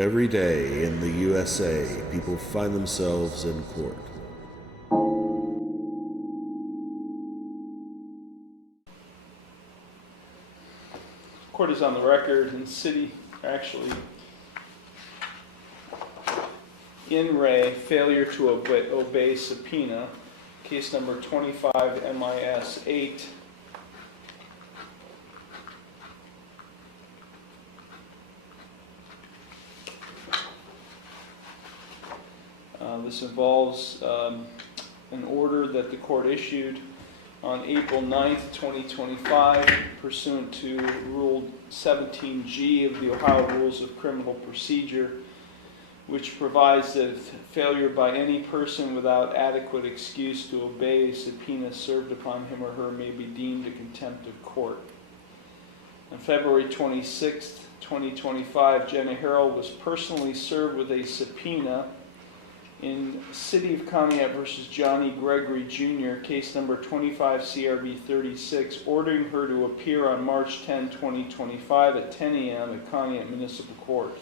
Every day in the USA, people find themselves in court. Court is on the record in city, actually, in re, failure to obey subpoena, case number 25 MIS 8. This involves an order that the court issued on April 9th, 2025, pursuant to Rule 17G of the Ohio Rules of Criminal Procedure, which provides that failure by any person without adequate excuse to obey a subpoena served upon him or her may be deemed a contempt of court. On February 26th, 2025, Jenna Herrell was personally served with a subpoena in City of Contempt versus Johnny Gregory Jr., case number 25 CRB 36, ordering her to appear on March 10, 2025 at 10 a.m. at Contempt Municipal Court.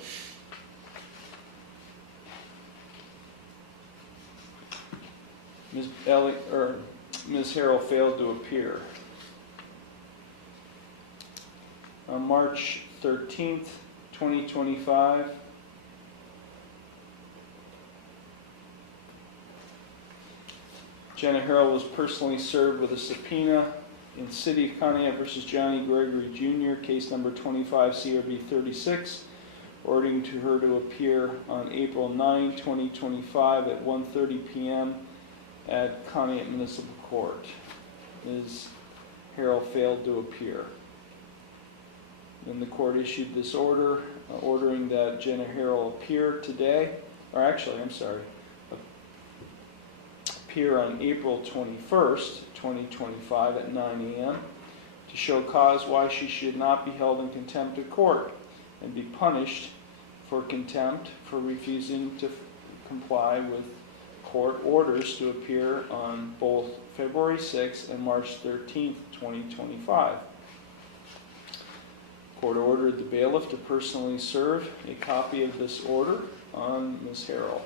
Ms. Herrell failed to appear. On March 13th, 2025, Jenna Herrell was personally served with a subpoena in City of Contempt versus Johnny Gregory Jr., case number 25 CRB 36, ordering to her to appear on April 9, 2025 at 1:30 p.m. at Contempt Municipal Court. Ms. Herrell failed to appear. Then the court issued this order ordering that Jenna Herrell appear today, or actually, I'm sorry, appear on April 21st, 2025 at 9 a.m. to show cause why she should not be held in contempt of court and be punished for contempt for refusing to comply with court orders to appear on both February 6th and March 13th, 2025. Court ordered the bailiff to personally serve a copy of this order on Ms. Herrell.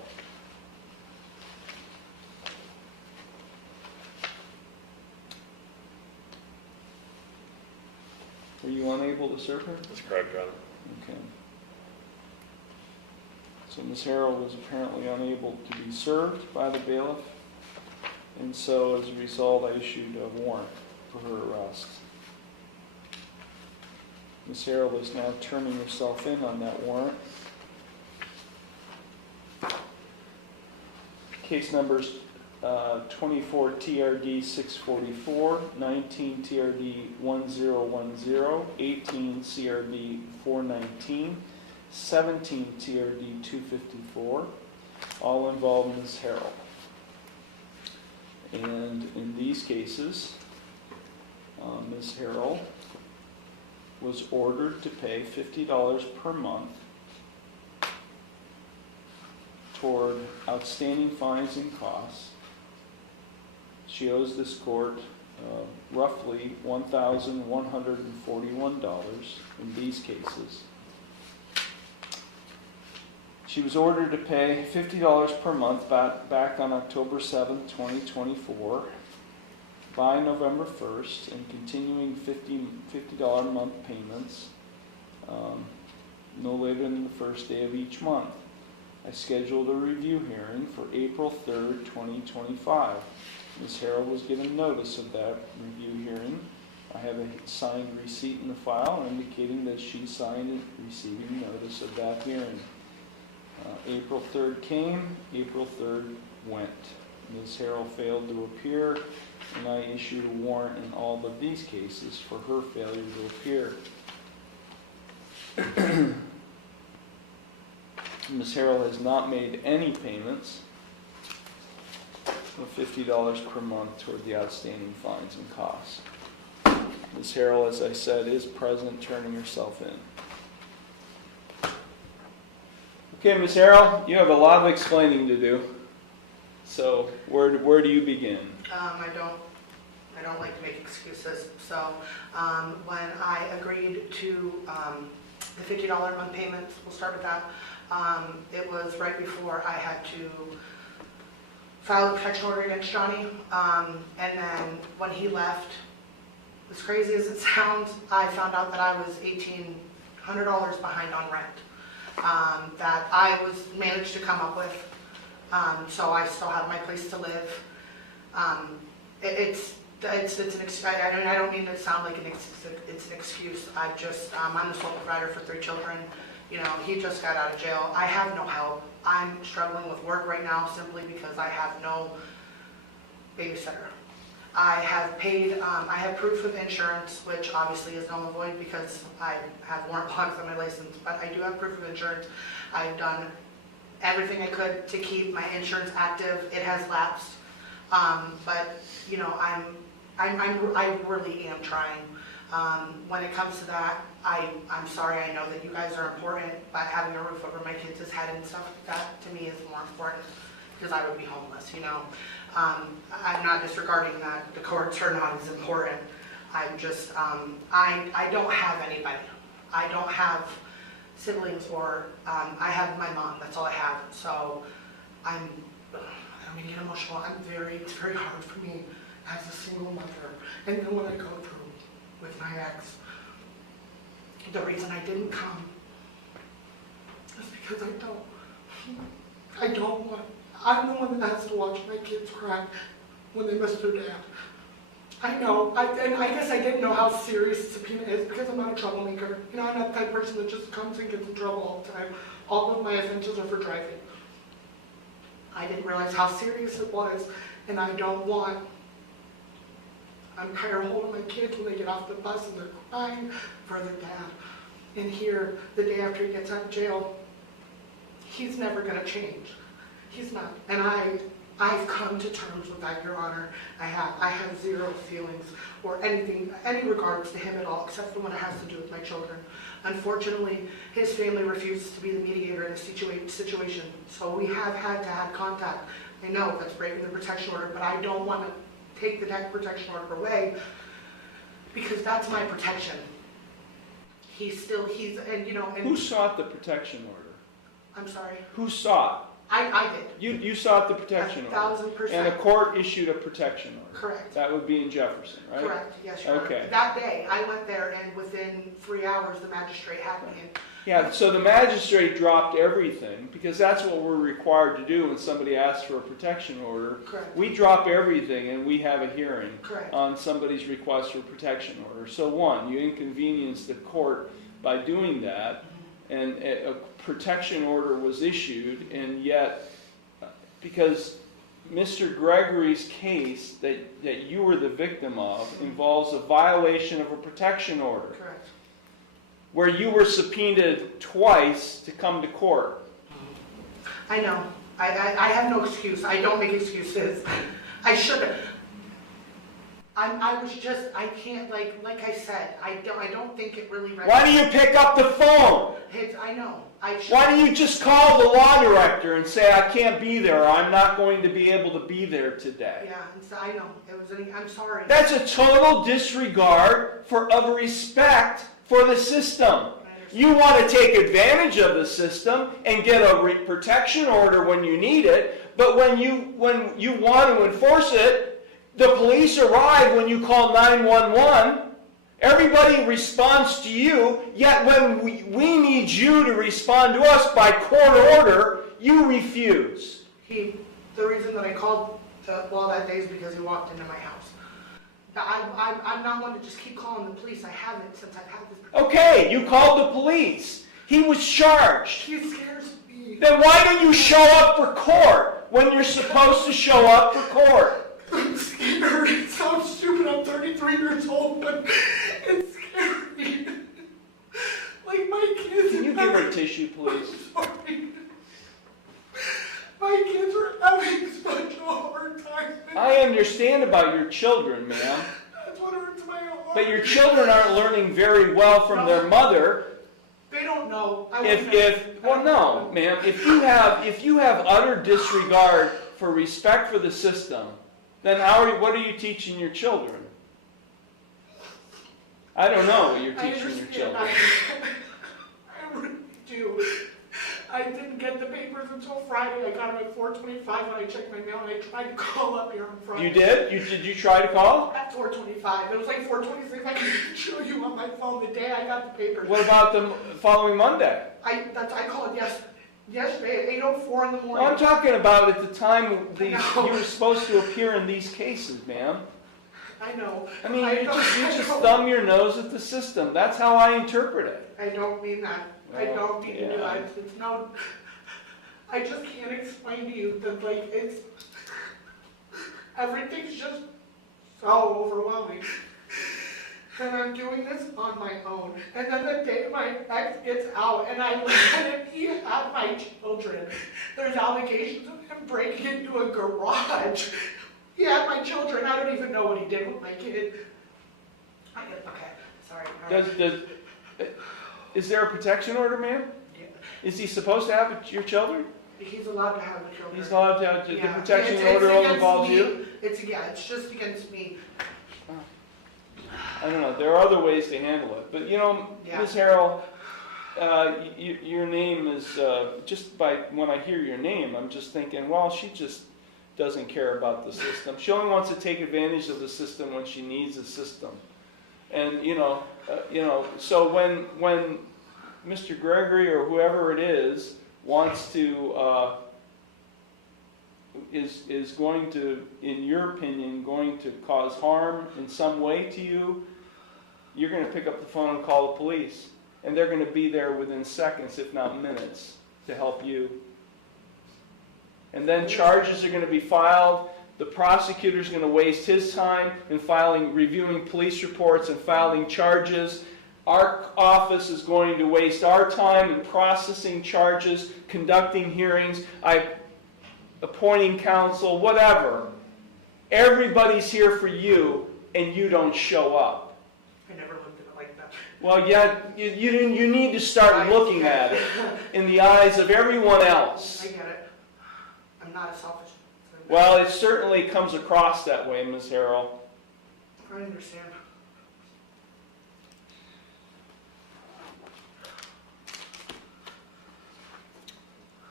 Were you unable to serve her? That's correct, Your Honor. Okay. So Ms. Herrell was apparently unable to be served by the bailiff, and so as a result I issued a warrant for her arrest. Ms. Herrell is now turning herself in on that warrant. Case numbers 24 TRD 644, 19 TRD 1010, 18 CRD 419, 17 TRD 254, all involve Ms. Herrell. And in these cases, Ms. Herrell was ordered to pay $50 per month toward outstanding fines and costs. She owes this court roughly $1,141 in these cases. She was ordered to pay $50 per month back on October 7th, 2024, by November 1st, and continuing $50 a month payments no later than the first day of each month. I scheduled a review hearing for April 3rd, 2025. Ms. Herrell was given notice of that review hearing. I have a signed receipt in the file indicating that she signed it, receiving notice of that hearing. April 3rd came, April 3rd went. Ms. Herrell failed to appear, and I issued a warrant in all of these cases for her failure to appear. Ms. Herrell has not made any payments of $50 per month toward the outstanding fines and costs. Ms. Herrell, as I said, is present, turning herself in. Okay, Ms. Herrell, you have a lot of explaining to do. So where do you begin? I don't like to make excuses. So when I agreed to the $50 a month payments, we'll start with that. It was right before I had to file a protection order against Johnny. And then when he left, as crazy as it sounds, I found out that I was $1,800 behind on rent. That I managed to come up with. So I still have my place to live. It's an excuse. I don't mean to sound like it's an excuse. I'm the sole provider for 3 children. You know, he just got out of jail. I have no help. I'm struggling with work right now simply because I have no babysitter. I have paid, I have proof of insurance, which obviously is null and void because I have warrant blocks on my license, but I do have proof of insurance. I've done everything I could to keep my insurance active. It has lapsed. But, you know, I really am trying. When it comes to that, I'm sorry, I know that you guys are important, but having a roof over my kids' head and stuff like that, to me, is more important, because I would be homeless, you know. I'm not disregarding that the courts are not as important. I'm just, I don't have anybody. I don't have siblings, or I have my mom, that's all I have. So I'm gonna get emotional. It's very hard for me as a single mother. And then what I go through with my ex, the reason I didn't come is because I'm the one that has to watch my kids cry when they miss their dad. I know, and I guess I didn't know how serious a subpoena is because I'm not a troublemaker. You know, I'm not the type of person that just comes and gets in trouble all the time. All of my offenses are for driving. I didn't realize how serious it was, and I'm tired of holding my kids when they get off the bus and they're crying for their dad. And here, the day after he gets out of jail, he's never gonna change. He's not. And I've come to terms with that, Your Honor. I have zero feelings or any regards to him at all, except for when it has to do with my children. Unfortunately, his family refuses to be the mediator in the situation, so we have had to have contact. I know that's breaking the protection order, but I don't want to take the protection order away because that's my protection. And you know. And Who sought the protection order? I'm sorry? Who sought? I did. You sought the protection order. 1,000%. And the court issued a protection order. Correct. That would be in Jefferson, right? Correct, yes, Your Honor. Okay. That day, I went there, and within 3 hours, the magistrate had me in. Yeah, so the magistrate dropped everything, because that's what we're required to do when somebody asks for a protection order. Correct. We drop everything and we have a hearing Correct. on somebody's request for protection order. So one, you inconvenience the court by doing that, and a protection order was issued, and yet, because Mr. Gregory's case that you were the victim of involves a violation of a protection order. Correct. Where you were subpoenaed twice to come to court. I know. I have no excuse. I don't make excuses. I should. I can't, like I said, I don't think it really. Why do you pick up the phone? I know. I should. Why do you just call the law director and say, I can't be there, or I'm not going to be able to be there today? Yeah, I know. I'm sorry. That's a total disregard of respect for the system. You want to take advantage of the system and get a protection order when you need it, but when you want to enforce it, the police arrive when you call 911. Everybody responds to you, yet when we need you to respond to us by court order, you refuse. The reason that I called that day is because he walked into my house. I'm not one to just keep calling the police. I haven't since I've had this. Okay, you called the police. He was charged. He scares me. Then why don't you show up for court when you're supposed to show up for court? I'm scared. It sounds stupid. I'm 33 years old, but it's scary. Like my kids. Can you give her a tissue, please? I'm sorry. My kids are having such a hard time. I understand about your children, ma'am. That's what hurts my heart. But your children aren't learning very well from their mother. They don't know. No, ma'am. If you have utter disregard for respect for the system, then what are you teaching your children? I don't know what you're teaching your children. I really do. I didn't get the papers until Friday. I got them at 4:25 when I checked my mail, and I tried to call up here on Friday. You did? Did you try to call? At 4:25. It was like 4:26. I can show you on my phone the day I got the papers. What about the following Monday? I called yesterday at 8:04 in the morning. Well, I'm talking about at the time you know. were supposed to appear in these cases, ma'am. I know. I mean, you just know. thumb your nose at the system. That's how I interpret it. I don't mean that. I Well, don't mean to do yeah. that. It's no. I just can't explain to you that, like, it's. Everything's just so overwhelming. And I'm doing this on my own. And then the day my ex gets out and I let him, he had my children. There's allegations of him breaking into a garage. He had my children. I don't even know what he did with my kid. I get it. Okay. Sorry. All right. Is there a protection order, ma'am? Yeah. Is he supposed to have your childron? He's allowed to have the children. He's allowed to have Yeah. the protection It's order only against involves me. you? It's just against me. I don't know. There are other ways to handle it. But, Yeah. Ms. Herrell, your name is, just by, when I hear your name, I'm just thinking, well, she just doesn't care about the system. She only wants to take advantage of the system when she needs a system. And, so when Mr. Gregory or whoever it is wants to, is going to, in your opinion, going to cause harm in some way to you, you're going to pick up the phone and call the police. And they're going to be there within seconds, if not minutes, to help you. And then charges are going to be filed. The prosecutor's going to waste his time in reviewing police reports and filing charges. Our office is going to waste our time in processing charges, conducting hearings, appointing counsel, whatever. Everybody's here for you, and you don't show up. I never looked at it like that. Well, yeah, you need to start looking at it in the eyes of everyone else. I get it. I'm not a selfish. Well, it certainly comes across that way, Ms. Herrell. I understand.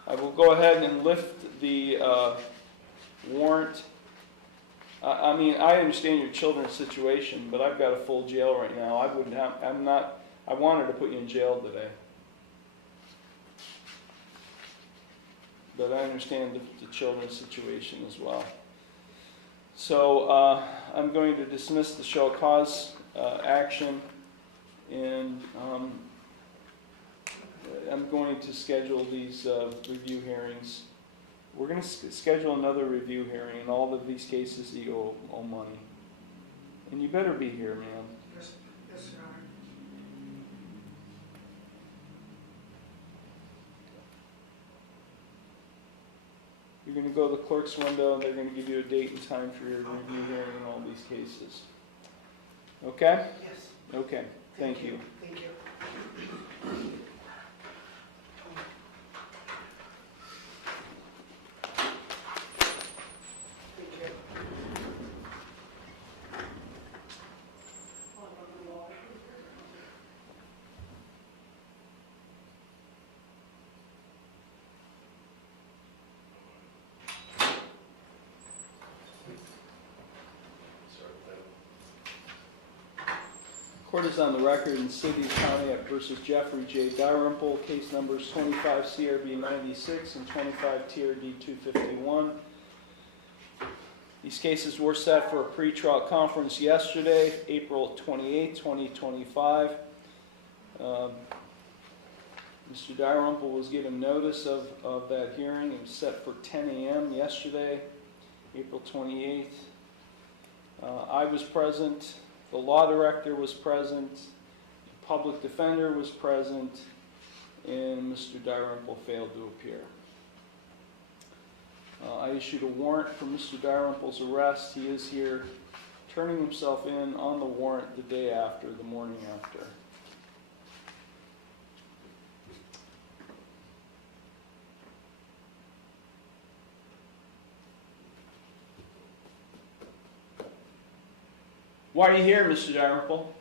I will go ahead and lift the warrant. I mean, I understand your children's situation, but I've got a full jail right now. I wanted to put you in jail today. But I understand the children's situation as well. So I'm going to dismiss the show cause action, and I'm going to schedule these review hearings. We're going to schedule another review hearing in all of these cases that you owe money. And you better be here, ma'am. Yes, Your Honor. You're going to go to the clerk's window, and they're going to give you a date and time for your review hearing in all these cases. Okay? Yes. Okay. Thank you. Thank you. Court is on the record in City of Pontiac versus Jeffrey J. Dalrymple, case numbers 25 CRB 96 and 25 TRD 251. These cases were set for a pretrial conference yesterday, April 28, 2025. Mr. Dalrymple was given notice of that hearing. It was set for 10 a.m. yesterday, April 28th. I was present. The law director was present, the public defender was present, and Mr. Dalrymple failed to appear. I issued a warrant for Mr. Dalrymple's arrest. He is here turning himself in on the warrant the day after, the morning after. Why are you here, Mr. Dalrymple?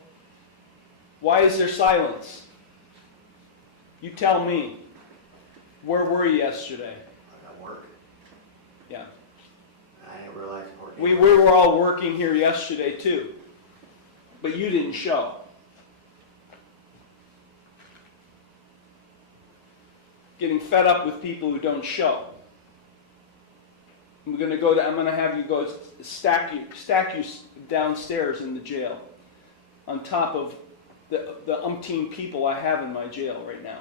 Why is there silence? You tell me. Where were you yesterday? I got work. Yeah. I didn't realize court date. We were all working here yesterday too, but you didn't show. Getting fed up with people who don't show. I'm going to have you go stack you downstairs in the jail, on top of the umpteen people I have in my jail right now.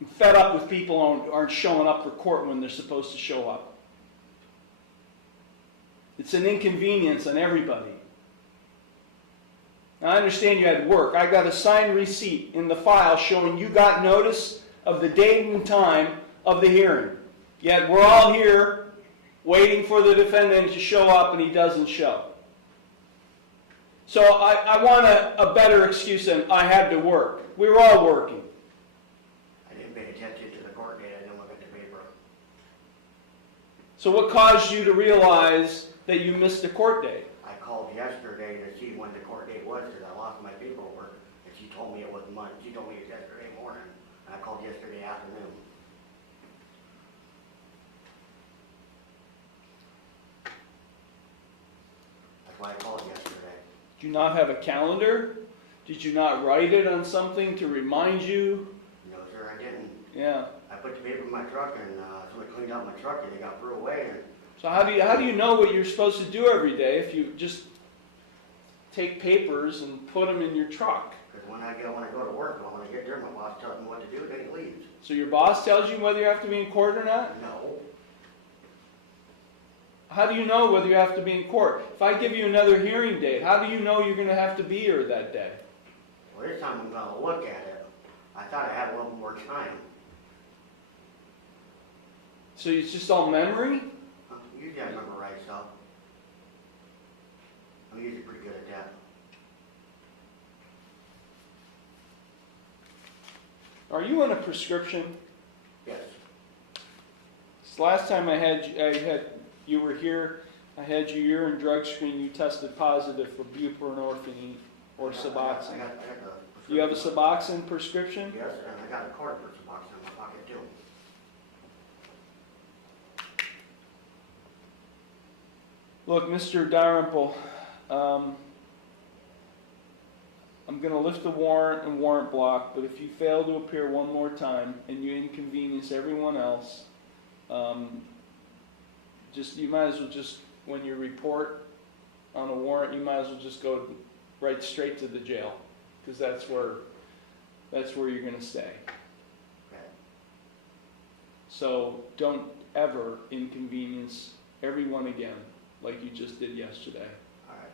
I'm fed up with people who aren't showing up for court when they're supposed to show up. It's an inconvenience on everybody. Now, I understand you had work. I got a signed receipt in the file showing you got notice of the date and time of the hearing. Yet we're all here waiting for the defendant to show up and he doesn't show. So I want a better excuse than I had to work. We were all working. I didn't pay attention to the court date. I didn't look at the paper. So what caused you to realize that you missed the court date? I called yesterday to see when the court date was because I lost my paperwork. And she told me it was Monday. She told me it was yesterday morning. And I called yesterday afternoon. That's why I called yesterday. Did you not have a calendar? Did you not write it on something to remind you? No, sir, I didn't. Yeah. I put the paper in my truck and somebody cleaned out my truck and they got threw away. And So how do you know what you're supposed to do every day if you just take papers and put them in your truck? because when I go to work, when I get there, my boss tells me what to do, then he leaves. So your boss tells you whether you have to be in court or not? No. How do you know whether you have to be in court? If I give you another hearing date, how do you know you're going to have to be here that day? Well, this time I'm gonna look at it. I thought I had a little more time. So it's just all memory? Usually I memorize stuff. I'm usually pretty good at that. Are you on a prescription? Yes. This last time you were here, I had your urine drug screen, you tested positive for buprenorphine or Suboxone. You have a Suboxone prescription? Yes, and I got a card for Suboxone in my pocket too. Look, Mr. Dumple, I'm going to lift the warrant and warrant block, but if you fail to appear one more time and you inconvenience everyone else, you might as well just, when you report on a warrant, you might as well just go right straight to the jail, because that's where you're going to stay. Okay. So don't ever inconvenience everyone again like you just did yesterday. All right.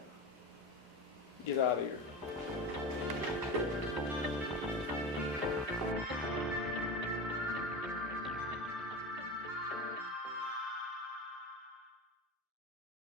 Get out of here.